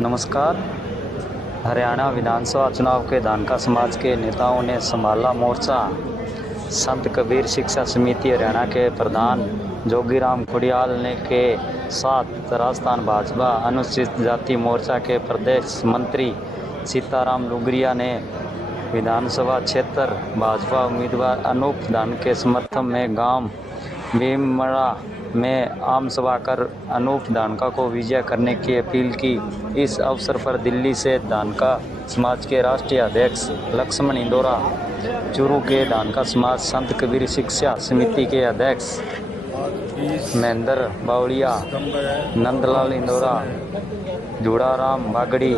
नमस्कार। हरियाणा विधानसभा चुनाव के धानका समाज के नेताओं ने संभाला मोर्चा। संत कबीर शिक्षा समिति हरियाणा के प्रधान जोगीराम खुडियाल ने के साथ राजस्थान भाजपा अनुसूचित जाति मोर्चा के प्रदेश मंत्री सीताराम लुगरिया ने विधानसभा क्षेत्र भाजपा उम्मीदवार अनूप धान के समर्थन में गांव भीमड़ा में आम सभा कर अनूप धानका को विजय करने की अपील की। इस अवसर पर दिल्ली से धानका समाज के राष्ट्रीय अध्यक्ष लक्ष्मण इंदौरा, चूरू के धानका समाज संत कबीर शिक्षा समिति के अध्यक्ष महेंद्र बावड़िया, नंदलाल इंदौरा, जुड़ाराम बागड़ी,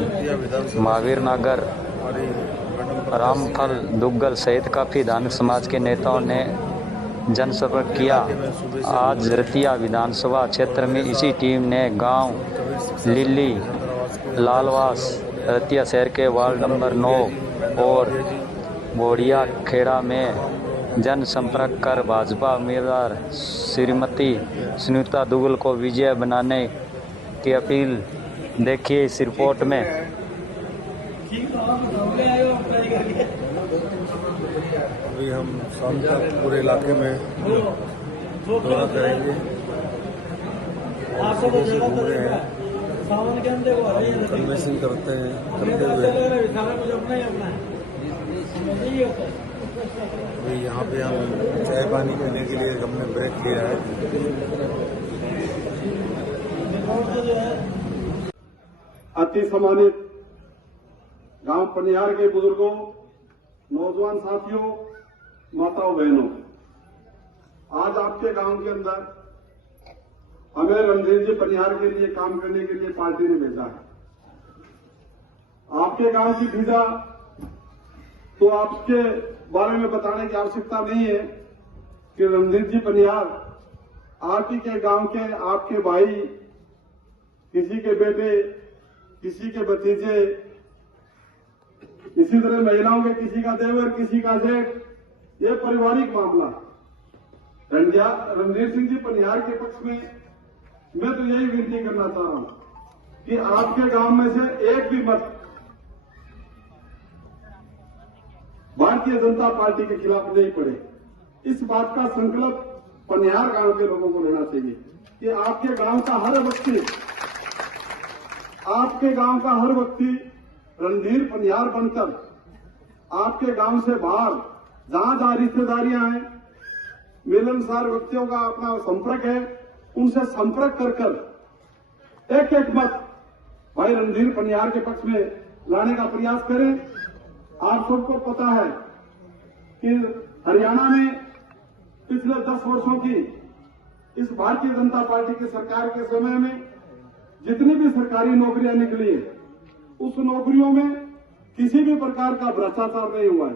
महावीर नागर, रामफल दुग्गल सहित काफ़ी धानक समाज के नेताओं ने जनसंपर्क किया। आज रतिया विधानसभा क्षेत्र में इसी टीम ने गांव लिल्ली, लालवास, रतिया शहर के वार्ड नंबर 9 और बोड़िया खेड़ा में जनसंपर्क कर भाजपा उम्मीदवार श्रीमती सुनीता दुग्गल को विजय बनाने की अपील। देखिए इस रिपोर्ट में। अभी हम शाम तक पूरे इलाके में दौरा करेंगे और सुबह से घूम रहे हैं, कन्वेंशन करते हुए अभी यहाँ पे हम चाय पानी पीने के लिए हमने ब्रेक लिया है। अति सम्मानित गांव पनिहार के बुजुर्गों, नौजवान साथियों, माताओं बहनों, आज आपके गांव के अंदर हमें रणधीर जी पनिहार के लिए काम करने के लिए पार्टी ने भेजा है। आपके गांव की पीड़ा तो आपके बारे में बताने की आवश्यकता नहीं है कि रणधीर जी पनिहार आप ही के गांव के आपके भाई, किसी के बेटे, किसी के भतीजे, इसी तरह महिलाओं के किसी का देवर, किसी का जेठ, ये पारिवारिक मामला। रणधीर सिंह जी पनिहार के पक्ष में मैं तो यही विनती करना चाह रहा हूं कि आपके गांव में से एक भी मत भारतीय जनता पार्टी के खिलाफ नहीं पड़े। इस बात का संकल्प पनिहार गांव के लोगों को लेना चाहिए कि आपके गांव का हर व्यक्ति रणधीर पनिहार बनकर आपके गांव से बाहर जहां जहां रिश्तेदारियां हैं, मिलनसार व्यक्तियों का अपना संपर्क है, उनसे संपर्क कर एक एक मत भाई रणधीर पनिहार के पक्ष में लाने का प्रयास करें। आप सबको पता है कि हरियाणा में पिछले 10 वर्षों की इस भारतीय जनता पार्टी की सरकार के समय में जितनी भी सरकारी नौकरियां निकली है, उस नौकरियों में किसी भी प्रकार का भ्रष्टाचार नहीं हुआ है।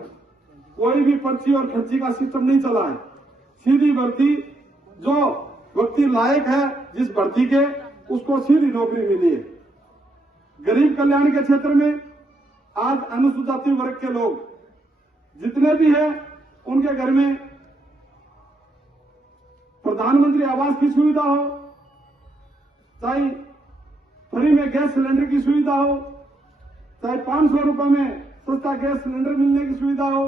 कोई भी पर्ची और खर्ची का सिस्टम नहीं चला है। सीधी भर्ती, जो व्यक्ति लायक है जिस भर्ती के, उसको सीधी नौकरी मिली है। गरीब कल्याण के क्षेत्र में आज अनुसूचित जाति वर्ग के लोग जितने भी हैं, उनके घर में प्रधानमंत्री आवास की सुविधा हो, चाहे फ्री में गैस सिलेंडर की सुविधा हो, चाहे 500 रुपए में सस्ता गैस सिलेंडर मिलने की सुविधा हो,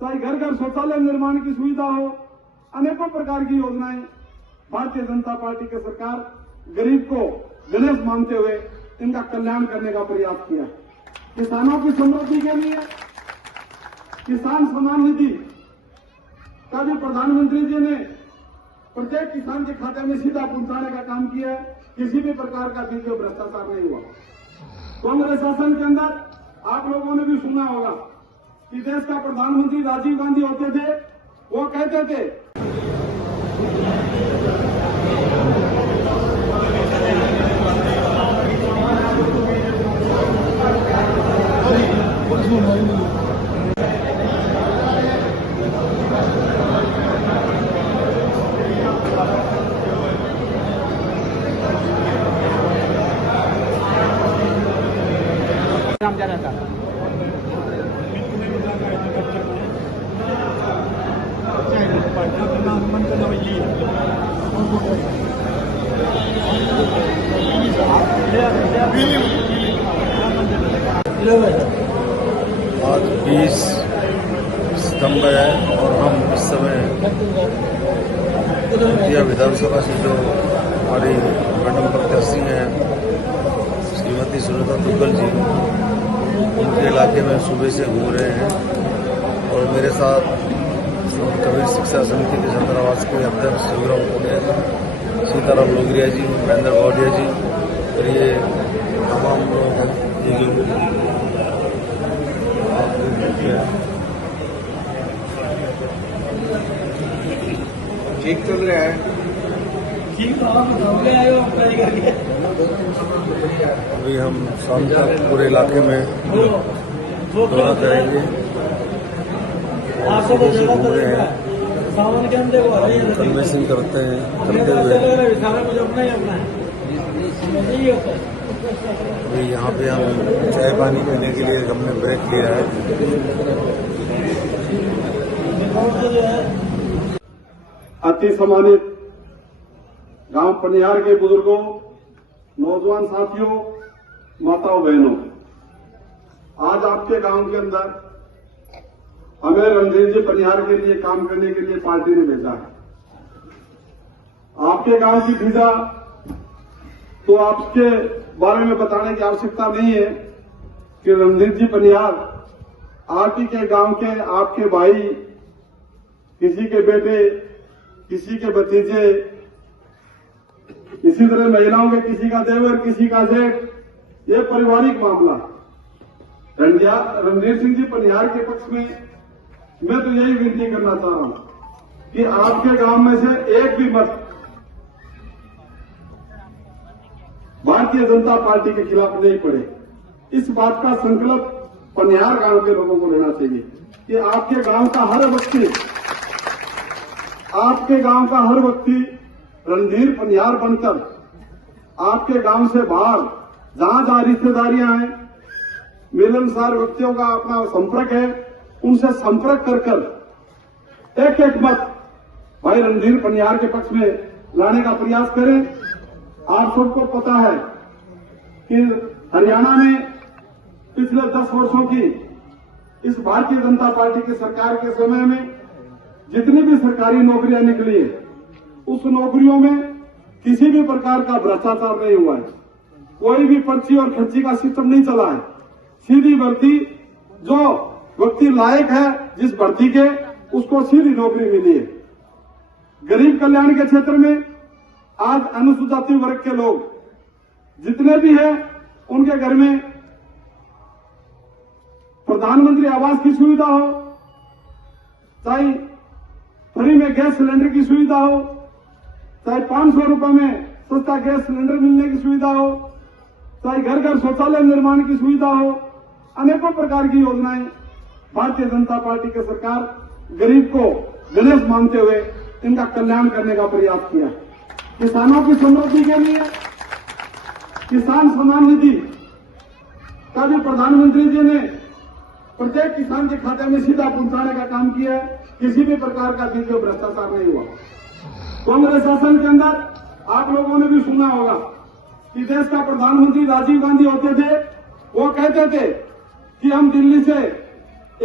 चाहे घर घर शौचालय निर्माण की सुविधा हो, अनेकों प्रकार की योजनाएं भारतीय जनता पार्टी की सरकार गरीब को गणेश मानते हुए इनका कल्याण करने का प्रयास किया। किसानों की समृद्धि के लिए किसान सम्मान निधि का भी प्रधानमंत्री जी ने प्रत्येक किसान के खाते में सीधा पहुंचाने का काम किया है। किसी भी प्रकार का बीच भ्रष्टाचार नहीं हुआ। कांग्रेस शासन के अंदर आप लोगों ने भी सुना होगा कि देश का प्रधानमंत्री राजीव गांधी होते थे, वो कहते थे नाम क्या रहता है? आज 20 सितंबर है और हम इस समय दतिया विधानसभा से जो हमारी मैडम प्रत्याशी हैं श्रीमती सुनीता दुग्गल जी, उनके इलाके में सुबह से घूम रहे हैं और मेरे साथ संत कबीर शिक्षा समिति के छात्रावास के अध्यक्ष जोगीराम खोडियाल, सीताराम लोगरिया जी, महेंद्र गौडिया जी और ये तमाम लोग हैं। ठीक चल रहा है। ठीक तो आप बताओगे, आए हो ट्राई करके। अभी हम शाम तक पूरे इलाके में दौरा करेंगे। आपको तो सुबह से घूम रहे हैं, सावन के अंदर को कन्वेंशन करते हुए सारा कुछ अपना ही अपना है। यही होता है। अभी यहाँ पे हम चाय पानी पीने के लिए हमने ब्रेक लिया है। अति सम्मानित गांव पनियार के बुजुर्गों, नौजवान साथियों, माताओं बहनों, आज आपके गांव के अंदर हमें रणधीर जी पनियार के लिए काम करने के लिए पार्टी ने भेजा है। आपके गांव की फिजा तो आपके बारे में बताने की आवश्यकता नहीं है कि रणधीर जी पनियार आप ही के गांव के आपके भाई, किसी के बेटे, किसी के भतीजे, इसी तरह महिलाओं के किसी का देवर, किसी का जेठ, ये पारिवारिक मामला। रणधीर सिंह जी पनियार के पक्ष में मैं तो यही विनती करना चाह रहा हूं कि आपके गांव में से एक भी मत भारतीय जनता पार्टी के खिलाफ नहीं पड़े। इस बात का संकल्प पनियार गांव के लोगों को लेना चाहिए कि आपके गांव का हर व्यक्ति रणधीर पनियार बनकर आपके गांव से बाहर जहां रिश्तेदारियां हैं, मिलनसार व्यक्तियों का अपना संपर्क है, उनसे संपर्क कर एक एक मत भाई रणधीर पनियार के पक्ष में लाने का प्रयास करें। आप सबको पता है कि हरियाणा में पिछले 10 वर्षों की इस भारतीय जनता पार्टी की सरकार के समय में जितनी भी सरकारी नौकरियां निकली है, उस नौकरियों में किसी भी प्रकार का भ्रष्टाचार नहीं हुआ है। कोई भी पर्ची और खर्ची का सिस्टम नहीं चला है। सीधी भर्ती, जो व्यक्ति लायक है जिस भर्ती के, उसको सीधी नौकरी मिली है। गरीब कल्याण के क्षेत्र में आज अनुसूचित वर्ग के लोग जितने भी हैं, उनके घर में प्रधानमंत्री आवास की सुविधा हो, चाहे फ्री में गैस सिलेंडर की सुविधा हो, चाहे 500 रुपए में सस्ता गैस सिलेंडर मिलने की सुविधा हो, चाहे घर घर शौचालय निर्माण की सुविधा हो, अनेकों प्रकार की योजनाएं भारतीय जनता पार्टी की सरकार गरीब को गणेश मानते हुए इनका कल्याण करने का प्रयास किया। किसानों की समृद्धि के लिए किसान सम्मान निधि का भी प्रधानमंत्री जी ने प्रत्येक किसान के खाते में सीधा पहुंचाने का काम किया है। किसी भी प्रकार का बीच में भ्रष्टाचार नहीं हुआ। कांग्रेस शासन के अंदर आप लोगों ने भी सुना होगा कि देश का प्रधानमंत्री राजीव गांधी होते थे, वो कहते थे कि हम दिल्ली से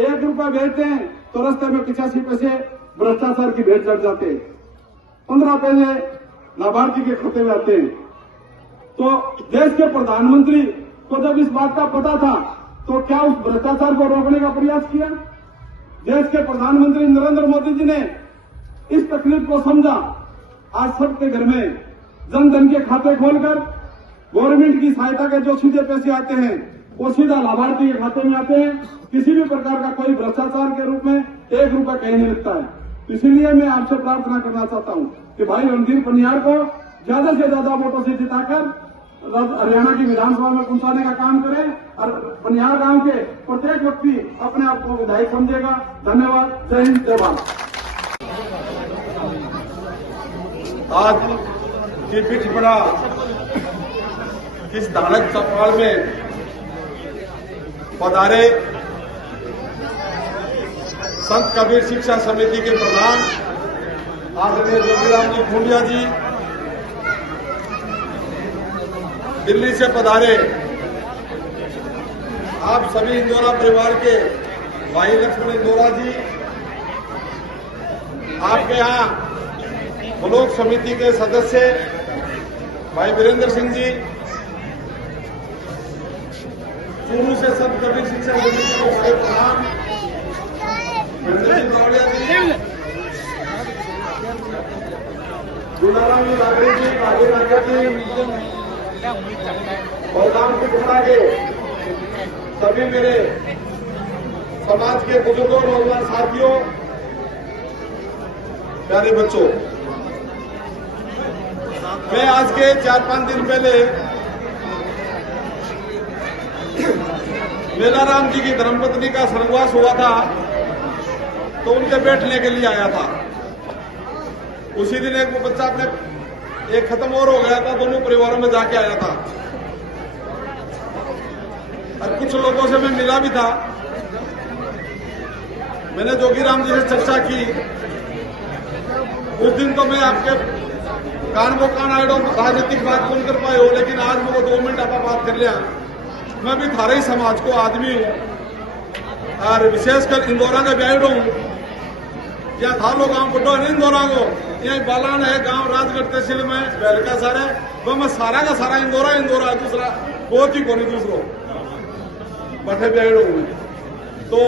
1 रुपया भेजते हैं तो रास्ते में 85 पैसे भ्रष्टाचार की भेंट चढ़ जाते हैं, 15 पैसे लाभार्थी के खाते में आते हैं। तो देश के प्रधानमंत्री को जब इस बात का पता था तो क्या उस भ्रष्टाचार को रोकने का प्रयास किया? देश के प्रधानमंत्री नरेंद्र मोदी जी ने इस तकलीफ को समझा। आज सबके घर में जन धन के खाते खोलकर गवर्नमेंट की सहायता के जो सीधे पैसे आते हैं वो सीधा लाभार्थी के खाते में आते हैं। किसी भी प्रकार का कोई भ्रष्टाचार के रूप में 1 रुपया कहीं नहीं लगता है। इसीलिए मैं आपसे प्रार्थना करना चाहता हूं कि भाई रणधीर पनियार को ज्यादा से ज्यादा वोटों से जिताकर हरियाणा की विधानसभा में पहुंचाने का काम करें और पनियार गांव के प्रत्येक व्यक्ति अपने आप को विधायक समझेगा। धन्यवाद। जय हिंद, जय भारत। आज की पीठ बड़ा किस धानक चौपाल में पधारे संत कबीर शिक्षा समिति के प्रधान आदरणीय जोगीराम जी खोडिया जी, दिल्ली से पधारे आप सभी इंदौरा परिवार के भाई लक्ष्मण इंदौरा जी, आपके यहाँ ब्लॉक समिति के सदस्य भाई वीरेंद्र सिंह जी, चूरू से संत कबीर शिक्षा समिति के बड़े प्रधान बावड़िया जी, दुलाराम जी लाकड़ी जी, भाजी नागर जी और गांव की टुकड़ा के सभी मेरे समाज के बुजुर्गों, नौजवान साथियों, प्यारे बच्चों, मैं आज के 4-5 दिन पहले मेलाराम जी की धर्मपत्नी का स्वर्गवास हुआ था, तो उनके बैठने के लिए आया था। उसी दिन एक बच्चा अपने एक खत्म और हो गया था, दोनों परिवारों में जाके आया था और कुछ लोगों से मैं मिला भी था। मैंने जोगीराम जी से चर्चा की। उस दिन तो मैं आपके कान को कान आइडो राजनीतिक बात कौन कर पाए हो, लेकिन आज मुझे 2 मिनट आप बात कर लिया। मैं भी थारे ही समाज को आदमी हूं और विशेषकर इंदौरा का ब्याइडो हूं। या था लोग गांव बुढ़ो है इंदौरा को, यहाँ बालान है गांव राजगढ़ तहसील में बेलका सर है, वह मैं सारा का सारा इंदौरा है, दूसरा बहुत ही कोई दूसरो बठे ब्याइडो हूं। तो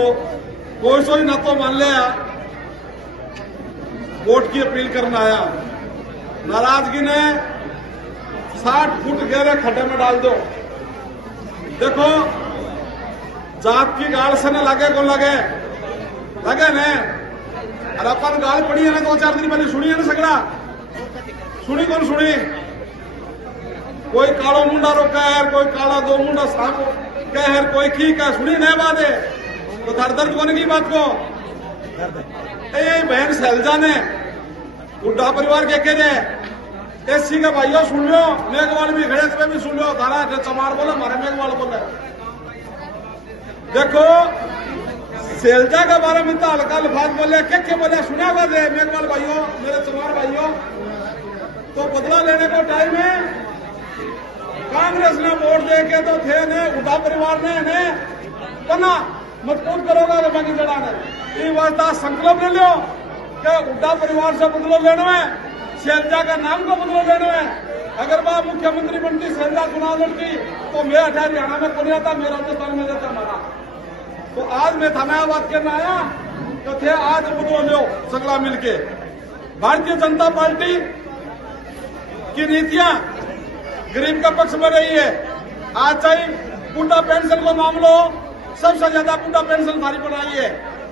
कोई सोई न तो मान लिया, वोट की अपील करना आया, नाराजगी ने 60 फुट गहरे खड्डे में डाल दो। देखो जात की गाल से न लगे को लगे ने, और अपन गाल पड़ी है ना 2-4 दिन पहले सुनी है ना सगड़ा, सुनी कौन सुनी? कोई कालो मुंडा रो कहर, कोई काला 2 मुंडा सांप कहर, कोई की कह सुनी नहीं बात है। तो दर्द कोने की बात को ये बहन शैलजा ने बुढ़ा परिवार के कहे एससी का भाइयों सुन लो, मेघवाल भी खड़े पे भी सुन लो, धारा चमार बोले हमारे मेघवाल बोले। देखो शैलजा के बारे में तो हल्का अल्फाज बोले, क्या बोले सुना बात है मेघवाल भाइयों, मेरे चमार भाइयों। तो बदला लेने को टाइम है, कांग्रेस ने वोट दे के तो थे ने बुढ़ा परिवार ने बना मजबूत करोगा तो बाकी जड़ा ने ये वास्ता संकल्प ले लो कि उड्डा परिवार से बदलो लेना है, शैलजा का नाम को बदलो लेना है। अगर वह मुख्यमंत्री बनती, शैलजा चुनाव लड़ती, तो मैं 18 हरियाणा में कौन आता, मैं राजस्थान में जाता हमारा। तो आज मैं थाना बात करना आया तो थे आज बदलो लो सगला मिलके। भारतीय जनता पार्टी की नीतियां गरीब का पक्ष में रही है। आज चाहे बूढ़ा पेंशन को मामलो, सबसे ज्यादा बूढ़ा पेंशन भारी बनाई है।